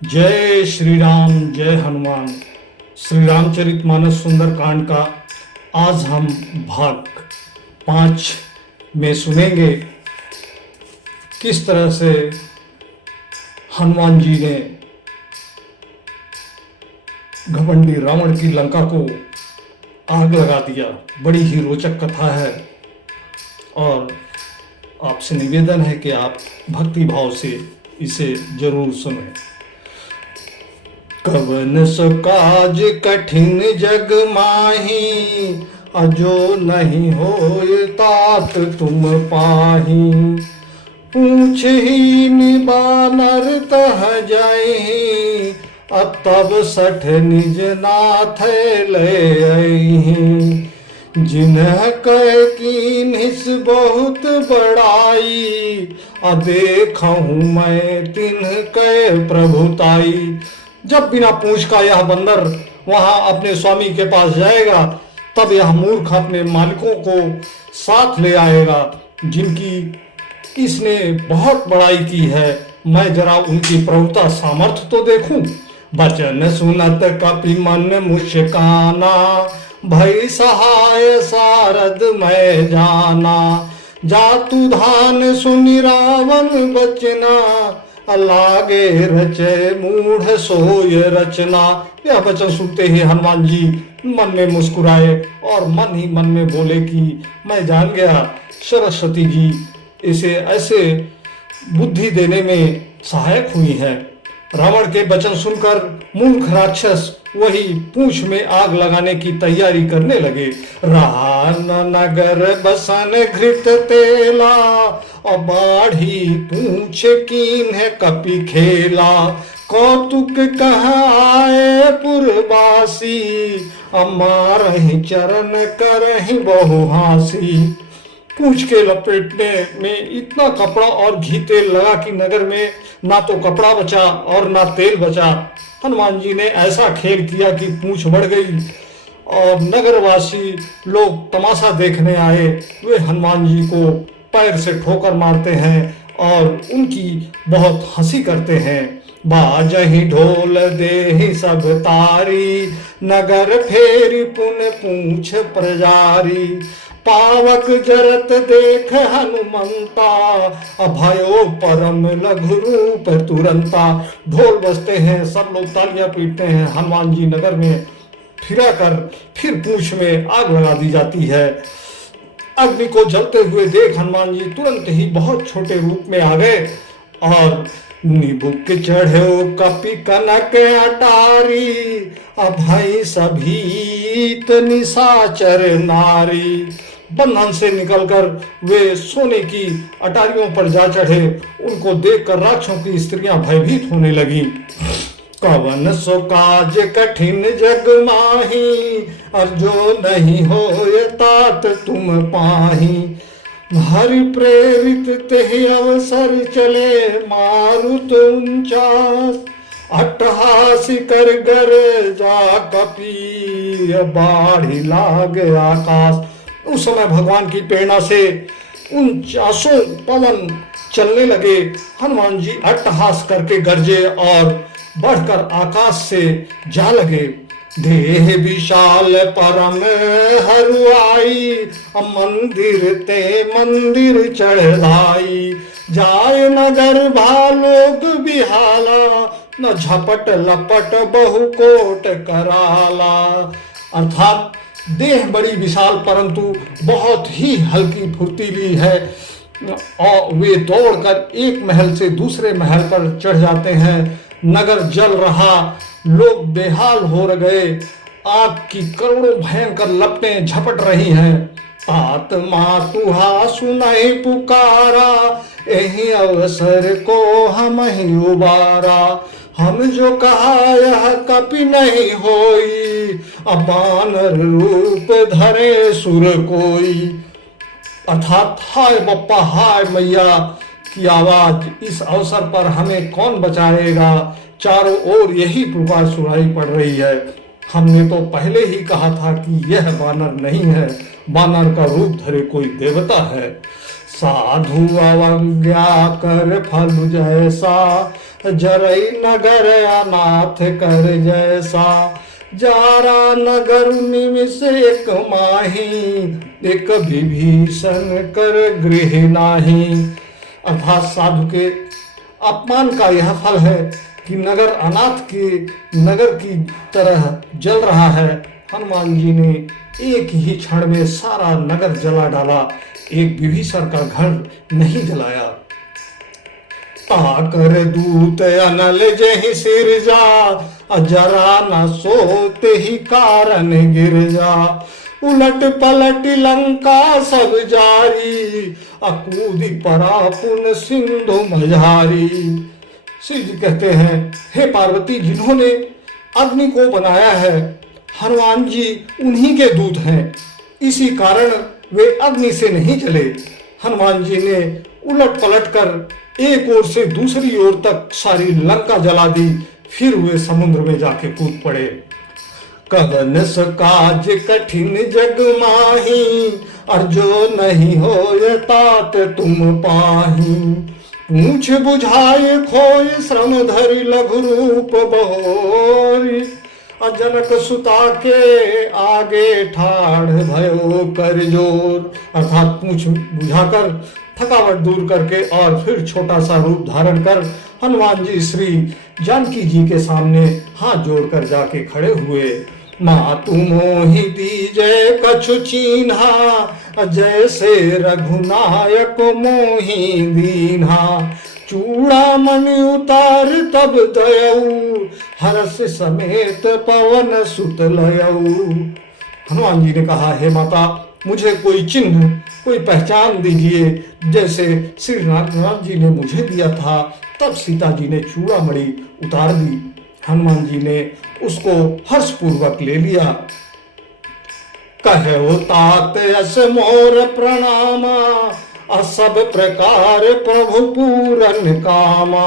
जय श्री राम, जय हनुमान। श्री रामचरितमानस सुंदरकांड का आज हम भाग 5 में सुनेंगे किस तरह से हनुमान जी ने घमंडी रावण की लंका को आग लगा दिया। बड़ी ही रोचक कथा है और आपसे निवेदन है कि आप भक्ति भाव से इसे जरूर सुनें। कवन सो काज कठिन जग माही, अजो नहीं होय तात तुम पाही। पूछहीन बानर तह जाहि, अब तब सठ निज नाथ ले अहि। जिन्ह कह कीन्हिस बहुत बड़ाई, देखहूँ मैं तिन्ह कह प्रभुताई। जब बिना पूछ का यह बंदर वहां अपने स्वामी के पास जाएगा, तब यह मूर्ख अपने मालिकों को साथ ले आएगा जिनकी इसने बहुत बड़ाई की है। मैं जरा उनकी प्रभुता सामर्थ्य तो देखूं। बचन सुनत कपि मन मुस्काना, भई सहाय सारद मैं जाना। जातु धान सुनि रावण बचना, लागे रचे मूढ़ सोय रचना। यह वचन सुनते ही हनुमान जी मन में मुस्कुराए और मन ही मन में बोले कि मैं जान गया सरस्वती जी इसे ऐसे बुद्धि देने में सहायक हुई है। रावण के वचन सुनकर मूर्ख राक्षस वही पूंछ में आग लगाने की तैयारी करने लगे। रहा नगर बसन घृत तेला, और बाढ़ी पूछ कीन है कपि खेला। कौतुक कह आए पुरवासी, मारहि चरण करहि बहु हासी। पूंछ के लपेटने में इतना कपड़ा और घी तेल लगा कि नगर में ना तो कपड़ा बचा और ना तेल बचा। हनुमान जी ने ऐसा खेल किया कि पूंछ बढ़ गई और नगरवासी लोग तमाशा देखने आए। वे हनुमान जी को पैर से ठोकर मारते हैं और उनकी बहुत हंसी करते हैं। बाजहि ढोल देहि सब तारी, नगर फेरी पुन पूंछ प्रजारी। पावक जरत देख हनुमंता, अभयो परम लघु रूप तुरंता। ढोल बजते हैं, सब लोग तालियां पीटते हैं। हनुमान जी नगर में फिरा कर फिर पूंछ में आग लगा दी जाती है। अग्नि को जलते हुए देख हनुमान जी तुरंत ही बहुत छोटे रूप में आ गए और निबुक चढ़ो कपि कनक अटारी, अभय सभीत निशाचर नारी। बंधन से निकलकर वे सोने की अटारियों पर जा चढ़े। उनको देखकर राक्षसों की स्त्रियां भयभीत होने लगी। कवन सो काज कठिन जग माही, अर्जो नहीं होय तात तुम पाही। हरि प्रेरित तेहि अवसर चले, मारुत 49 अट्टहासी कर गर जा कपि, बाढ़ी लागे आकाश। उस समय भगवान की प्रेरणा से 49 पवन चलने लगे। हनुमान जी अट्टहास करके गरजे और बढ़कर आकाश से जा लगे। देह विशाल परम हरुआई, मंदिर ते मंदिर चढ़ाई। जाय नगर भालोग बिहाला, न झपट लपट बहु कोट कराला। अर्थात देह बड़ी विशाल परंतु बहुत ही हल्की फुर्तीली है और वे दौड़कर एक महल से दूसरे महल पर चढ़ जाते हैं। नगर जल रहा, लोग बेहाल हो गए। आग की करोड़ों भयंकर लपटें झपट रही हैं। तात मातुहा सुनाई पुकारा, यही अवसर को हम ही उबारा। हम जो कहा यह कपि नहीं होई, अब बानर रूप धरे सुर कोई। अर्थात हाय बप्पा हाय मैया की आवाज, इस अवसर पर हमें कौन बचाएगा। चारों ओर यही पुकार सुनाई पड़ रही है। हमने तो पहले ही कहा था कि यह बानर नहीं है, बानर का रूप धरे कोई देवता है। साधु अवज्ञा कर फल जैसा, जरई नगर अनाथ कर जैसा, जारा नगर निमिष एक माही, एक विभीषण कर गृह नाही। अर्थात साधु के अपमान का यह फल है कि नगर अनाथ के नगर की तरह जल रहा है। हनुमान जी ने एक ही क्षण में सारा नगर जला डाला, एक विभीषण का घर नहीं जलाया। ताकर दूत अनल जहि सिर जा, जरा न सोते ही कारण गिर जा। उलट पलट लंका सब जारी, अकूदी परा पुन सिंधु मझारी। शिव जी कहते हैं, हे पार्वती, जिन्होंने अग्नि को बनाया है, हनुमान जी उन्हीं के दूत हैं, इसी कारण वे अग्नि से नहीं जले। हनुमान जी ने उलट पलट कर एक ओर से दूसरी ओर तक सारी लंका जला दी, फिर वे समुद्र में जाके कूद पड़े। कवन काज कठिन जग माही, और जो नहीं हो तात तुम पाही। पूछ बुझाए खोय श्रम धरि लघु रूप बहोरी, जनक सुता के आगे ठाड़ भयो कर जोर। अर्थात पूछ बुझाकर थकावट दूर करके और फिर छोटा सा रूप धारण कर हनुमान जी श्री जानकी जी के सामने हाथ जोड़कर जाके खड़े हुए। मातु मोहि दीजय कछु चीन्हा, जैसे रघुनायक मोहि दीन्हा। चूड़ामणि उतार तब दयऊ, हर्ष समेत पवन सुत लयऊ। हनुमान जी ने कहा, हे माता, मुझे कोई चिन्ह, कोई पहचान दीजिए, जैसे श्री नाथ जी ने मुझे दिया था। तब सीता जी ने चूड़ामणि उतार दी। हनुमान जी ने उसको हर्षपूर्वक ले लिया। कहो तात यस मोर प्रणामा, सब प्रकार प्रभु पूरन कामा।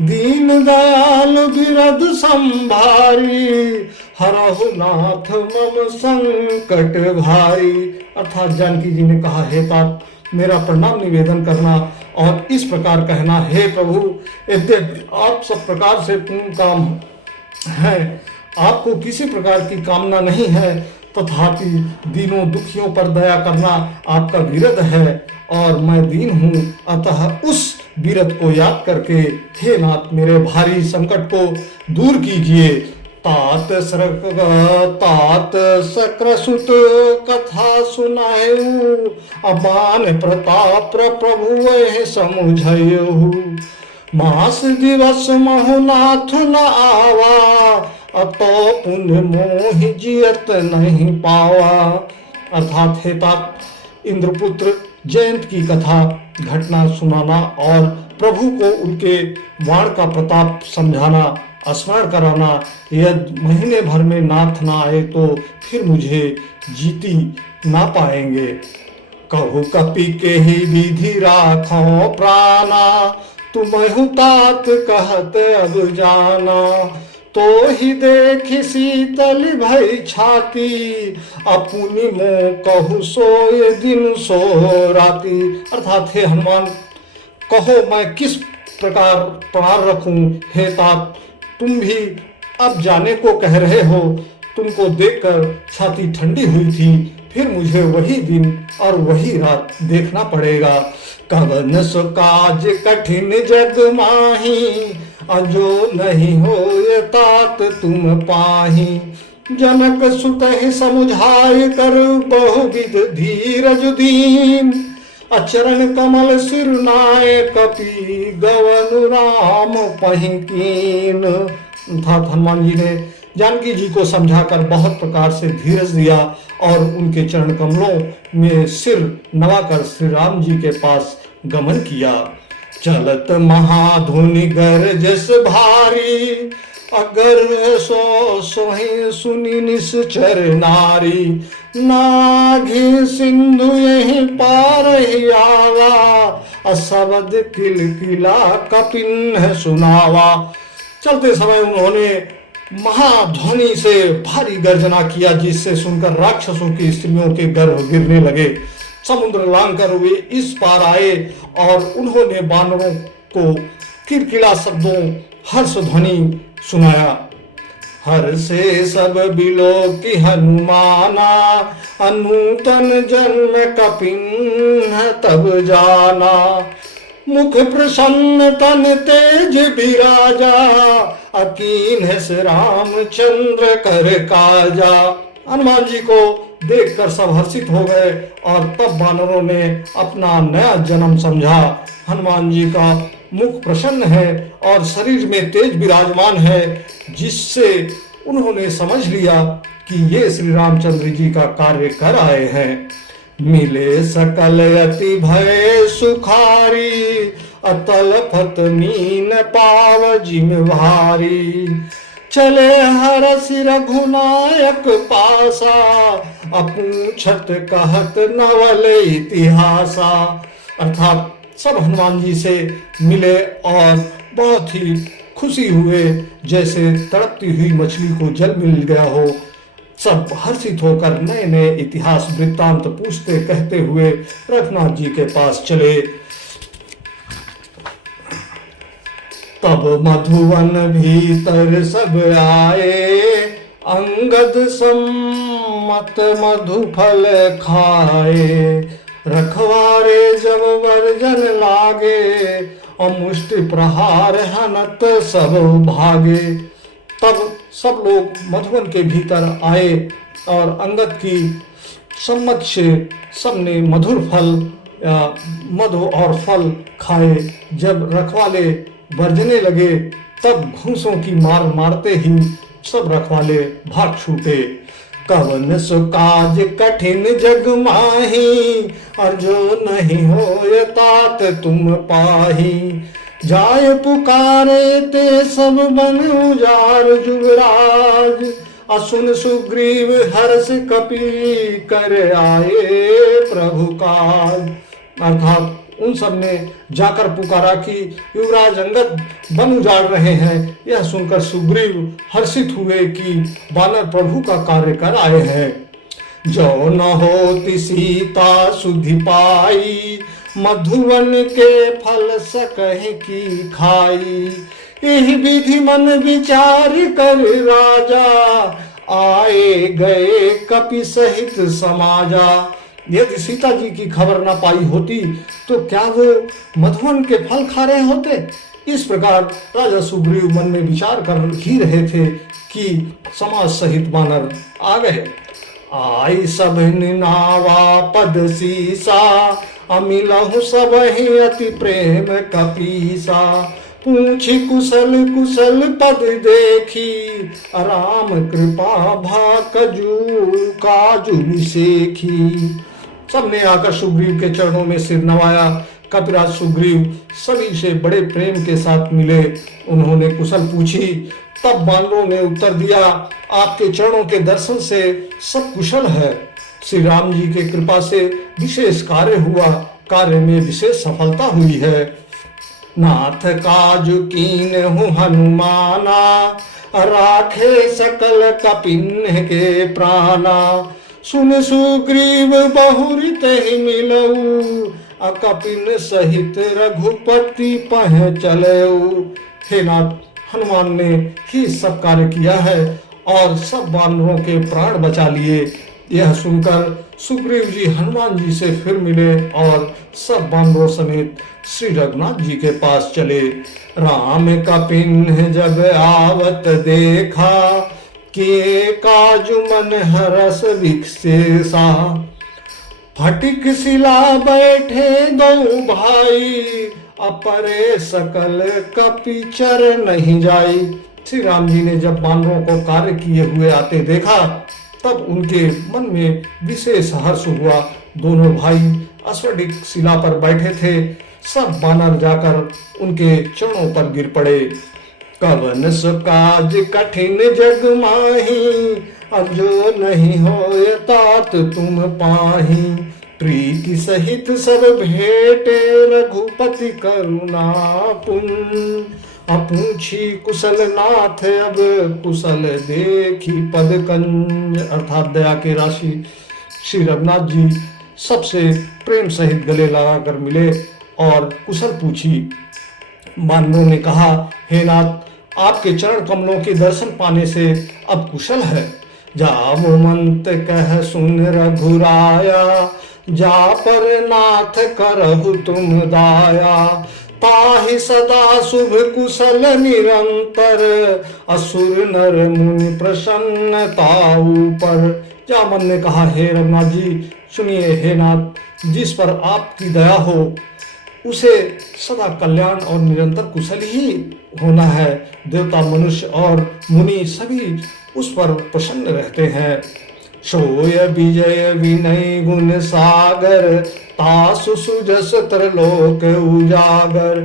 दीन दयाल बिरद संभारी, हरहु नाथ मम संकट भारी। अर्थात जानकी जी ने कहा, हे तात, मेरा प्रणाम निवेदन करना और इस प्रकार कहना, हे प्रभु, यद्यपि आप सब प्रकार से पूर्ण काम है, आपको किसी प्रकार की कामना नहीं है, तथापि दीनों दुखियों पर दया करना आपका विरद है और मैं दीन हूँ। अतः उस विरद को याद करके हे नाथ, मेरे भारी संकट को दूर कीजिए। तात सक्रसुत कथा सुनायु, अपान प्रताप प्रभु समुझयु। मास दिवस महुनाथ न आवा, अतो पुण्य मोहि जियत नहीं पावा। अर्थात हे तात, इंद्रपुत्र जयंत की कथा घटना सुनाना और प्रभु को उनके वाण का प्रताप समझाना, स्मरण कराना, यदि महीने भर में नाथ ना आए तो फिर मुझे जीती ना पाएंगे। कहु कपि के ही विधि राखो प्राणा, तुम्हु तात कहत अब जाना। तो ही देख शीतल भई छाती, अपनी मोह कहु सोए दिन सो राती। अर्थात हे हनुमान, कहो मैं किस प्रकार प्राण रखूं। हे तात, तुम भी अब जाने को कह रहे हो, तुमको देखकर छाती ठंडी हुई थी, फिर मुझे वही दिन और वही रात देखना पड़ेगा। कवन सो काज कठिन जग माही, अजो नहीं हो तात तुम पाही। जनक सुत समुझाय कर बहुविध धीरज दीन, अचरण कमल सिर नाय कपि गवन राम पहिकीन। अर्थात हनुमान जी ने जानकी जी को समझाकर बहुत प्रकार से धीरज दिया और उनके चरण कमलों में सिर नवाकर श्री राम जी के पास गमन किया। चलत महाधुनि गरजस भारी, अगर सो सोहि सुनि निश्चर नारी। नाघि सिंधु यही पार ही आवा, असबद किलकिला कपिन सुनावा। चलते समय उन्होंने महाध्वनि से भारी गर्जना किया, जिससे सुनकर राक्षसों की स्त्रियों के गर्भ गिरने लगे। समुद्र लांघकर वे इस पार आए और उन्होंने बानरों को किलकिला शब्दों हर्ष ध्वनि सुनाया। हर से सब बिलो की हनुमाना, अनूतन जन्म कपिन तब जाना। मुख प्रसन्न तन तेज विराजा, अकीन रामचंद्र कर काजा। हनुमान जी को देखकर सब हर्षित हो गए और तब वानरों ने अपना नया जन्म समझा। हनुमान जी का मुख प्रसन्न है और शरीर में तेज विराजमान है, जिससे उन्होंने समझ लिया कि ये श्री रामचंद्र जी का कार्य कर आए हैं। मिले सकल अति भय सुखारी, अतल फत मीन पाव जिम भारी। चले हरस रघुनायक पासा, अपूछत कहत नवल इतिहासा। अर्थात सब हनुमान जी से मिले और बहुत ही खुशी हुए, जैसे तड़पती हुई मछली को जल मिल गया हो। सब हर्षित होकर नए नए इतिहास वृत्तांत पूछते कहते हुए रघुनाथ जी के पास चले। तब मधुवन भीतर सब आए, अंगद सम्मत मधुफल खाए। रखवारे जब वर्जन लागे, अमुष्टि प्रहार हनत सब भागे। तब सब लोग मधुवन के भीतर आए और अंगद की सम्मत से सबने मधुर फल या मधु और फल खाए। जब रखवाले वर्जने लगे तब घूंसों की मार मारते ही सब रखवाले भाग छूटे। कवन सो काज कठिन जग माही, और जो नहीं होय तात तुम पाही। जाय पुकारे ते सब बन उजार जुगराज, असुन सुग्रीव हर्ष कपि कर आए प्रभु काज। अर्थात उन सब ने जाकर पुकारा कि युवराज अंगद वन उजाड़ रहे हैं। यह सुनकर सुग्रीव हर्षित हुए कि वानर प्रभु का कार्य कर आए हैं। जो न होती सीता सुधि पाई, मधुवन के फल सकहि की खाई। यही विधि मन विचार कर राजा, आए गए कपि सहित समाजा। यदि सीता जी की खबर ना पाई होती तो क्या वो मधुवन के फल खा रहे होते। इस प्रकार राजा सुग्रीव मन में विचार कर ही रहे थे कि समाज सहित वानर आ गए। आई सब नावा पद सीसा, अमिलहु सब ही अति प्रेम कपीसा। पूछी कुशल कुशल पद देखी, राम कृपा भा कजू काजू विसेखी। सबने आकर सुग्रीव के चरणों में सिर नवाया। कपिराज सुग्रीव सभी से बड़े प्रेम के साथ मिले। उन्होंने कुशल पूछी। तब वानरों ने उत्तर दिया, आपके चरणों के दर्शन से सब कुशल है। श्री राम जी के कृपा से विशेष कार्य हुआ, कार्य में विशेष सफलता हुई है। नाथ काजु कीन हूँ हनुमाना, राखे सकल कपिन के प्राणा। सुन सुग्रीव बहुरित ही मिलऊ, अकपिन सहित रघुपति पह चलऊ। हे नाथ, हनुमान ने ही सब कार्य किया है और सब वानरों के प्राण बचा लिए। यह सुनकर सुग्रीव जी हनुमान जी से फिर मिले और सब वानरों समेत श्री रघुनाथ जी के पास चले। राम कपिन जब आवत देखा, के काजु मन हरस विकसेसा। फटिक शिला बैठे दो भाई, अपरे सकल कपिचर नहीं जाई। श्री राम जी ने जब वानरों को कार्य किए हुए आते देखा तब उनके मन में विशेष हर्ष हुआ। दोनों भाई अश्वडिक शिला पर बैठे थे। सब वानर जाकर उनके चरणों पर गिर पड़े। कवन सो काज कठिन जग माही, अब जो नहीं होय तात तुम पाही। प्रीति सहित सब भेटे, रघुपति करुणा पुन। अपूछी कुशल नाथ, अब कुशल देखी पद कंज। अर्थात दया के राशि श्री रघुनाथ जी सबसे प्रेम सहित गले लगाकर मिले और कुशल पूछी। वानरों ने कहा, हे नाथ, आपके चरण कमलों के दर्शन पाने से अब कुशल है। जावो मंत कह सुन रघुराया, जा पर नाथ करहु तुम दाया। ताहि सदा शुभ कुशल निरंतर, असुर नर मुनि प्रसन्न ताऊ पर। जामन ने कहा, हे रघुनाथ जी सुनिए, हे नाथ, जिस पर आपकी दया हो उसे सदा कल्याण और निरंतर कुशल ही होना है। देवता मनुष्य और मुनि सभी उस पर प्रसन्न रहते हैं। सोय विजय विनय गुण सागर, तासु सुजस त्रलोक उजागर।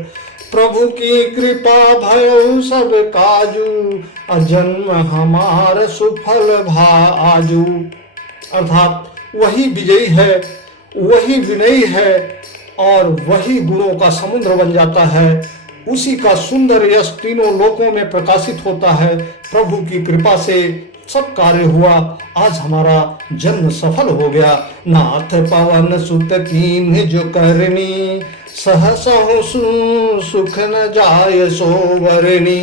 प्रभु की कृपा भयो सब काजू, अजन्म हमार सुफल भाजू। अर्थात वही विजयी है, वही विनयी है और वही गुणों का समुद्र बन जाता है। उसी का सुंदर यश तीनों लोकों में प्रकाशित होता है। प्रभु की कृपा से सब कार्य हुआ, आज हमारा जन्म सफल हो गया। नाथ पवन सुत कीन जो करनी, सहसहु सुख न जाय सोवरणी।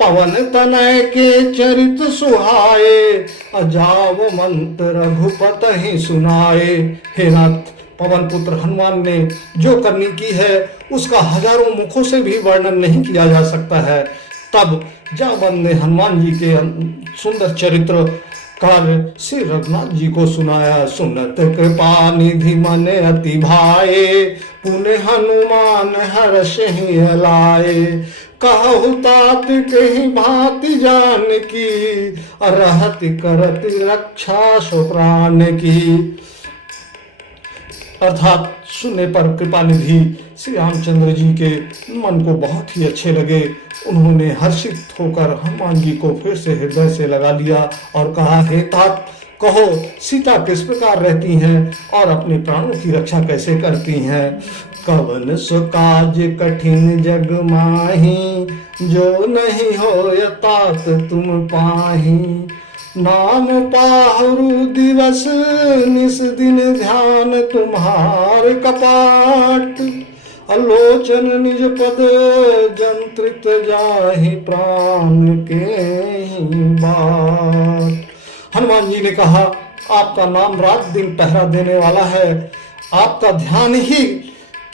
पवन तनय के चरित सुहाए, अजाव मंत रघुपत ही सुनाए। हे नाथ, पवन पुत्र हनुमान ने जो करनी की है उसका हजारों मुखों से भी वर्णन नहीं किया जा सकता है। तब जामन ने हनुमान जी के सुंदर चरित्र कार्य श्री रघुनाथ जी को सुनाया। सुनत कृपा निधि मन अति भाए, पुण्य हनुमान हर्ष ही लाए। कहु तात कही भांति जान की, रहत करत रक्षा सो प्राण की। अर्थात सुनने पर कृपा निधि श्री रामचंद्र जी के मन को बहुत ही अच्छे लगे। उन्होंने हर्षित होकर हनुमान जी को फिर से हृदय से लगा लिया और कहा, हे तात, कहो सीता किस प्रकार रहती हैं और अपने प्राणों की रक्षा कैसे करती हैं। कवन सो काज कठिन जग माही, जो नहीं हो तात तुम पाही। नाम पाहरु दिवस निस दिन ध्यान तुम्हार कपाट। अलोचन निज पद जंत्रित जाहि प्राण के बाट। हनुमान जी ने कहा, आपका नाम रात दिन पहरा देने वाला है, आपका ध्यान ही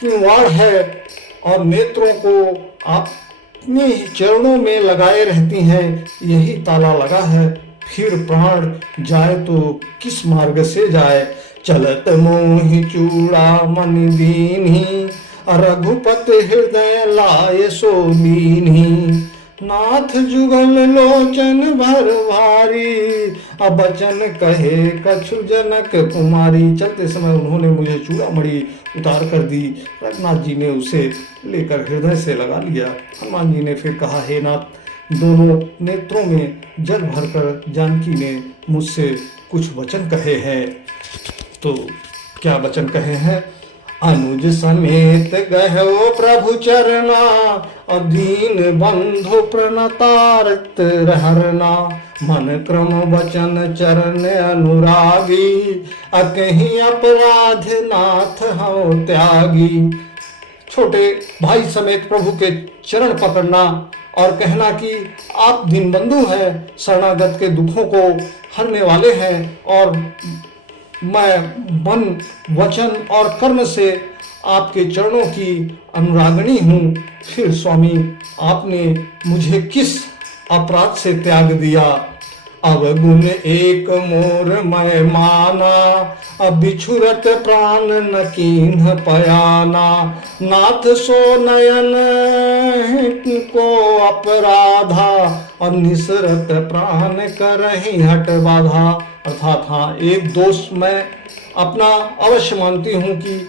किवाड़ है और नेत्रों को आप अपने चरणों में लगाए रहती हैं, यही ताला लगा है। फिर प्राण जाए तो किस मार्ग से जाए। चलत मोहि चूड़ा मन दीन्ही, रघुपत हृदय लाय सो लीन्ही। नाथ जुगल लोचन भर भारी, अबचन कहे कछु जनक कुमारी। चलते समय उन्होंने मुझे चूड़ामणि उतार कर दी। रघुनाथ जी ने उसे लेकर हृदय से लगा लिया। हनुमान जी ने फिर कहा, हे नाथ, दोनों नेत्रों में जल भरकर जानकी ने मुझसे कुछ वचन कहे हैं। तो क्या वचन कहे हैं। अनुज समेत गहो प्रभु चरना, अदीन बंधु प्रणतारत रहरना। मन क्रम वचन चरण अनुरागी, अकहीं अपराध नाथ हो त्यागी। छोटे भाई समेत प्रभु के चरण पकड़ना और कहना कि आप दीनबंधु हैं, शरणागत के दुखों को हरने वाले हैं और मैं मन वचन और कर्म से आपके चरणों की अनुरागिणी हूँ। फिर स्वामी, आपने मुझे किस अपराध से त्याग दिया। अवगुण एक मोर मैं माना, अब बिछुरत प्राण न कीन्ह पयाना। नाथ सो नयन को अपराधा, और निसरत प्राण करहि हट बाधा। अर्थात हाँ, एक दोष मैं अपना अवश्य मानती हूँ कि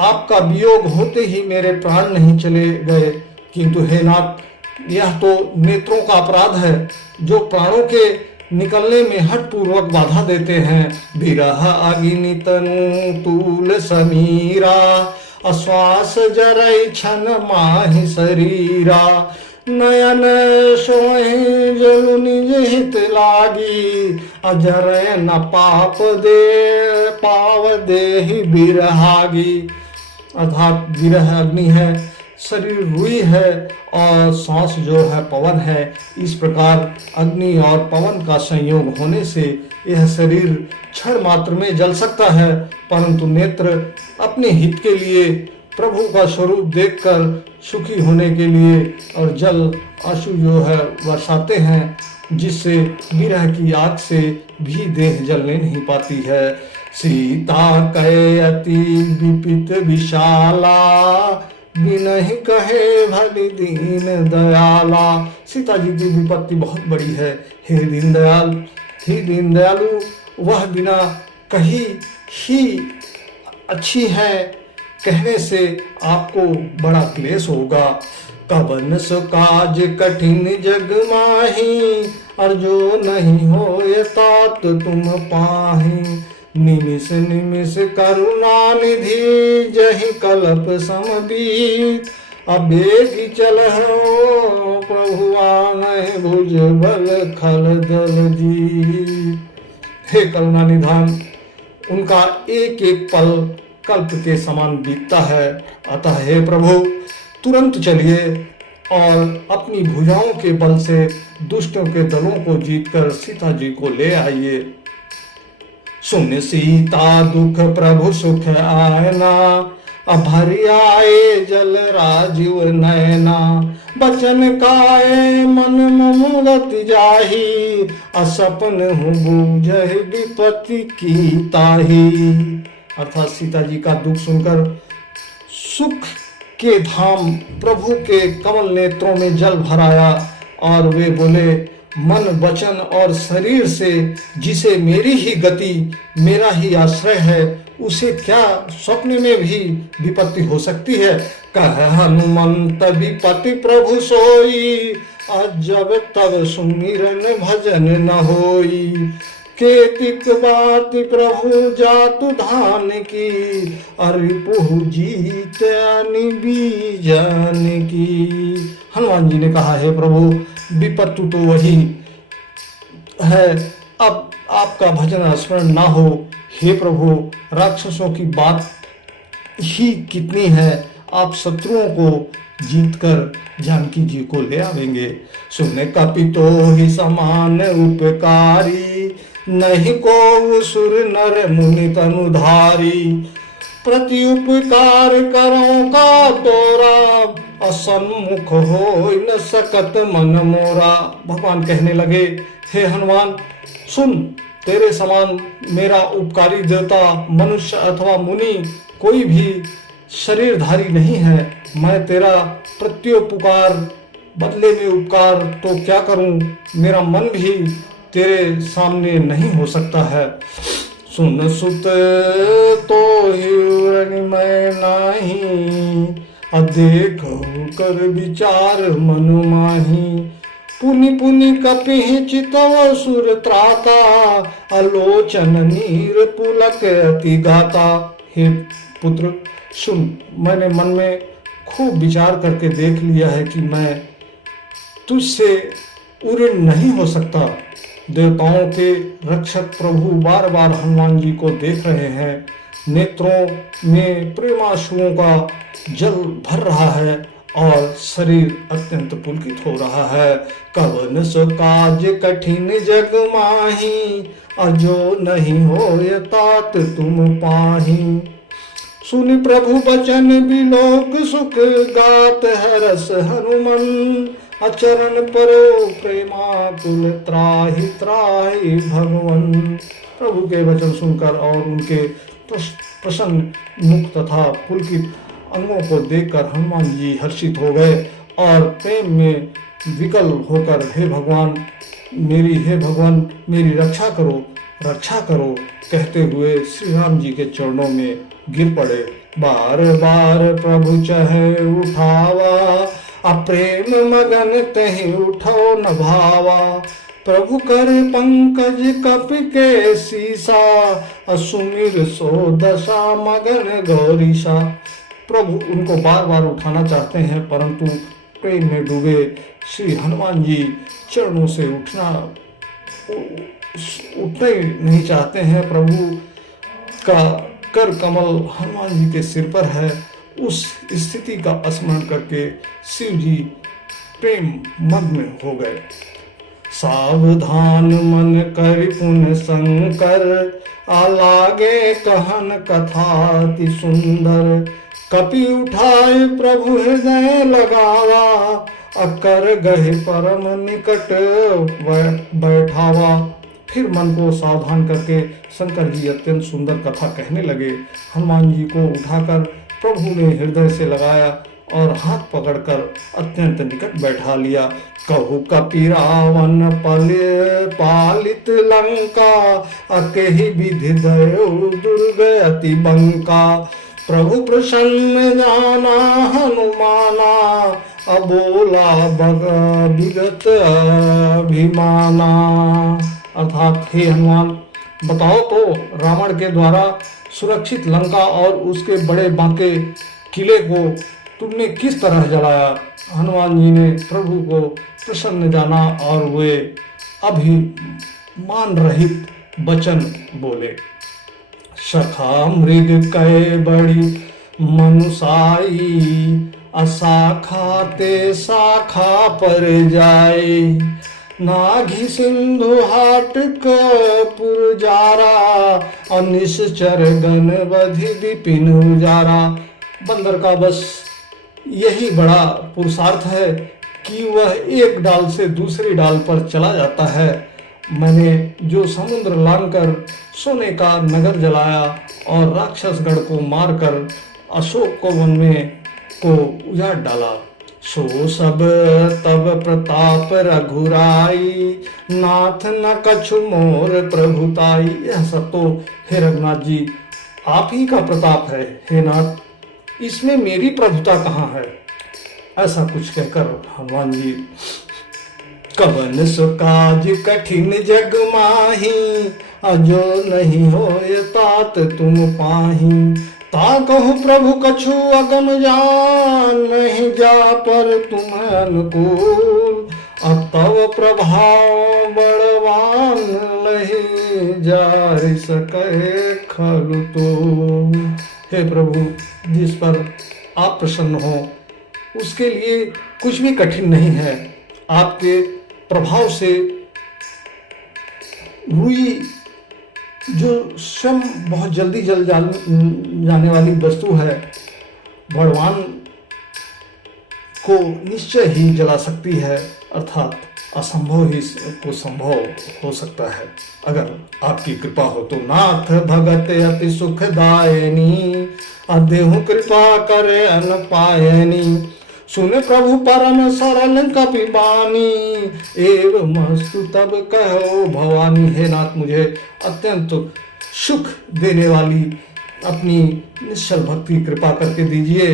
आपका वियोग होते ही मेरे प्राण नहीं चले गए, किंतु हे नाथ, यह तो नेत्रों का अपराध है जो प्राणों के निकलने में हठ पूर्वक बाधा देते हैं। विरह अग्नि तनु तूल समीरा, अश्वास जरई छन माहि शरीरा। नयन सोहि जलु निज हित लागी, अजर न पाप दे पाव देहि बिरहागी। अर्थात विरह अग्नि है शरीर रुई है और सांस जो है पवन है। इस प्रकार अग्नि और पवन का संयोग होने से यह शरीर क्षण मात्र में जल सकता है, परंतु नेत्र अपने हित के लिए प्रभु का स्वरूप देखकर सुखी होने के लिए और जल आंसू जो है बरसाते हैं, जिससे विरह की आग से भी देह जलने नहीं पाती है। सीता कहे अति विपित विशाला, बिनहि कहे भली दीन दयाला। सीता जी की विपत्ति बहुत बड़ी है। हे दीन दयालु, वह बिना कही ही अच्छी है, कहने से आपको बड़ा क्लेश होगा। कवन सो काज कठिन जग माही, और जो नहीं होए तात तुम पाही। निमिष निमिष करुणा निधि, जहि कल्प समबीत। अबेगी चलहु प्रभु आनहि, भुज बल खल दल जी। हे करुणा निधान, उनका एक एक पल कल्प के समान बीतता है। अतः हे प्रभु, तुरंत चलिए और अपनी भुजाओं के बल से दुष्टों के दलों को जीतकर सीता जी को ले आइए। सुन सीता दुख प्रभु सुख आयना, अभरि आए जल राजीव नयना। बचन काए मन मुलत जाही, असपन हूँ बूझहि विपत्ति की ताही। अर्थात सीता जी का दुख सुनकर सुख के धाम प्रभु के कमल नेत्रों में जल भर आया और वे बोले, मन वचन और शरीर से जिसे मेरी ही गति मेरा ही आश्रय है, उसे क्या स्वप्न में भी विपत्ति हो सकती है। कह हनुमंत विपत्ति प्रभु सोई, जब तब सुमिरन भजन न होई। केतिक बात प्रभु जातु धान की, अरिपुहु जीत बीजान की। हनुमान जी ने कहा, हे प्रभु, विपत्तु तो वही है, अब आपका भजन स्मरण ना हो। हे प्रभु, राक्षसों की बात ही कितनी है, आप शत्रुओं को जीतकर जानकी जी को ले आवेंगे। सुन कपितो ही समान उपकारी, नहीं को सुर नर मुनि तनुधारी। प्रति उपकार करो का तोरा, असन्मुख हो न सकत मन मोरा। भगवान कहने लगे, हे हनुमान, सुन, तेरे समान मेरा उपकारी देवता मनुष्य अथवा मुनि कोई भी शरीरधारी नहीं है। मैं तेरा प्रत्युपकार बदले में उपकार तो क्या करूं, मेरा मन भी तेरे सामने नहीं हो सकता है। सुन सुत तो मैं नहीं, देखो कर विचार मन माही। पुनि पुनि कपि चितव सुर त्राता, आलोचन नीर पुलक अति गाता। हे पुत्र, सुन, मैंने मन में खूब विचार करके देख लिया है कि मैं तुझसे उऋण नहीं हो सकता। देवताओं के रक्षक प्रभु बार बार हनुमान जी को देख रहे हैं। नेत्रों में प्रेमाश्रुओं का जल भर रहा है और शरीर अत्यंत पुलकित हो रहा है। कवन सो काज कठिन जग माही, अजो नहीं होय तात तुम पाही। सुनि प्रभु बचन बिलोक सुख, गात है रस हनुमन। अचरण परो प्रेमाकुल, त्राहि त्राहि भगवन। प्रभु के वचन सुनकर और उनके प्रसन्न मुख तथा पुलकित अंगों को देखकर हनुमान जी हर्षित हो गए और प्रेम में विकल होकर, हे भगवान मेरी रक्षा करो कहते हुए श्री राम जी के चरणों में गिर पड़े। बार बार प्रभु चाहे उठावा, अप्रेम मगन तहि उठो न भावा। प्रभु कर पंकज कप के सीसा, असुमिर सो दशा मगन गौरीसा। प्रभु उनको बार बार उठाना चाहते हैं, परंतु प्रेम में डूबे श्री हनुमान जी चरणों से उठने नहीं चाहते हैं। प्रभु का कर कमल हनुमान जी के सिर पर है, उस स्थिति का स्मरण करके शिव जी प्रेम मग्न हो गए। सावधान मन कर पुन शंकर, आलागे कहन कथा अति सुंदर। कपि उठाए प्रभु हृदय लगावा, अकर गहे परम निकट बैठावा। फिर मन को सावधान करके शंकर जी अत्यंत सुंदर कथा कहने लगे। हनुमान जी को उठाकर प्रभु ने हृदय से लगाया और हाथ पकड़कर अत्यंत निकट बैठा लिया। कहु कपि रावण पालित लंका, अकेहि विधि दयो दुर्ग अति बंका। प्रभु प्रसन्न जाना हनुमाना, अबोला विगत अभिमाना। अर्थात हे हनुमान, बताओ तो रावण के द्वारा सुरक्षित लंका और उसके बड़े बांके किले को तुमने किस तरह जलाया। हनुमान जी ने प्रभु को प्रसन्न जाना और वे अभिमान रहित वचन बोले। सखा मृग कै बड़ी मनुसाई, असाखा ते शाखा पर जाए। नाघी सिंधु हाट कपुर जारा, अनिश्चर गण बधि विपिन उजारा। बंदर का बस यही बड़ा पुरुषार्थ है कि वह एक डाल से दूसरी डाल पर चला जाता है। मैंने जो समुद्र लांघकर सोने का नगर जलाया और राक्षसगढ़ को मारकर अशोक को वन में को उजाड़ डाला, सो सब तब प्रताप रघुराई। नाथ न कछु मोर प्रभुताई। यह सब तो हे रघुनाथ जी आप ही का प्रताप है। हे नाथ, इसमें मेरी प्रभुता कहाँ है। ऐसा कुछ कहकर हनुमान जी कवन सो काज कठिन जग माही, अजो नहीं होय तात तुम पाही। ता कहु प्रभु कछु अगम जान, नहीं जा पर तुम अनुकूल। अब तव प्रभाव बड़वान, लहि जार सके खलु तो। हे प्रभु, जिस पर आप प्रसन्न हो उसके लिए कुछ भी कठिन नहीं है। आपके प्रभाव से रुई जो स्वयं बहुत जल्दी जल जाने वाली वस्तु है, भगवान को निश्चय ही जला सकती है। अर्थात असंभव ही को संभव हो सकता है अगर आपकी कृपा हो तो। नाथ भगत अति सुखदायनी, अदेहु कृपा करे अन पायनी। सुन प्रभु परम सरल कपि बानी, एवं मस्तु तब कहो भवानी। हे नाथ, मुझे अत्यंत सुख देने वाली अपनी निश्चल भक्ति कृपा करके दीजिए।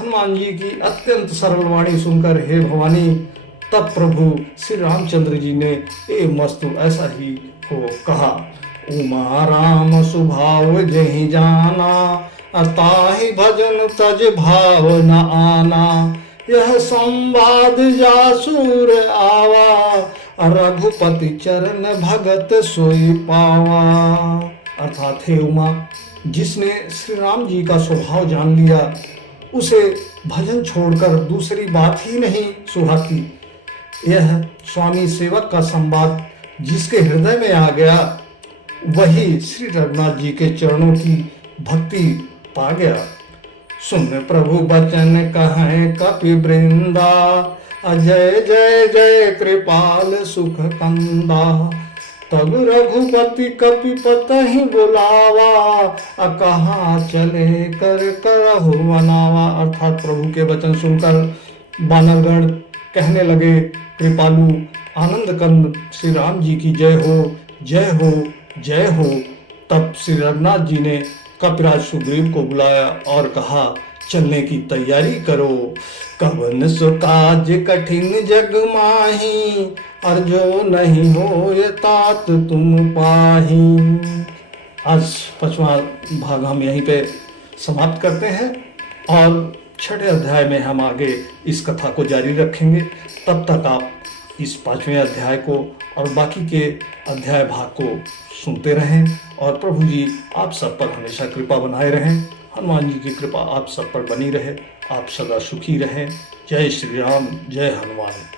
हनुमान जी की अत्यंत सरल वाणी सुनकर हे भवानी, तब प्रभु श्री रामचंद्र जी ने ए मस्तु ऐसा ही हो कहा। उमा राम सुभाव जहि जाना, अताहि भजन तज भाव न आना। यह संवाद जासुर आवा, रघुपति चरण भगत सोई पावा। अर्थात हे उमा, जिसने श्री राम जी का स्वभाव जान लिया उसे भजन छोड़कर दूसरी बात ही नहीं सुहाती। यह स्वामी सेवक का संवाद जिसके हृदय में आ गया वही श्री रघुनाथ जी के चरणों की भक्ति पा गया। सुन प्रभु बचन कहें कपि वृंदा, अजय जय जय कृपाल सुख कंदा। तब रघुपति कपि पतहि बुलावा, अकहा चले कर करहु मनावा। अर्थात प्रभु के वचन सुनकर बानरगण कहने लगे, कृपालु आनंद कंद श्री राम जी की जय हो, जय हो, जय हो। तब श्री रघुनाथ जी ने कपिराज सुग्रीव को बुलाया और कहा, चलने की तैयारी करो। कवन सो काज कठिन जग माही, और जो नहीं हो ये तात तुम पाही। आज 5वां भाग हम यहीं पे समाप्त करते हैं और 6ठे अध्याय में हम आगे इस कथा को जारी रखेंगे। तब तक आप इस 5वें अध्याय को और बाकी के अध्याय भाग को सुनते रहें और प्रभु जी आप सब पर हमेशा कृपा बनाए रहें। हनुमान जी की कृपा आप सब पर बनी रहे, आप सदा सुखी रहें। जय श्री राम, जय हनुमान।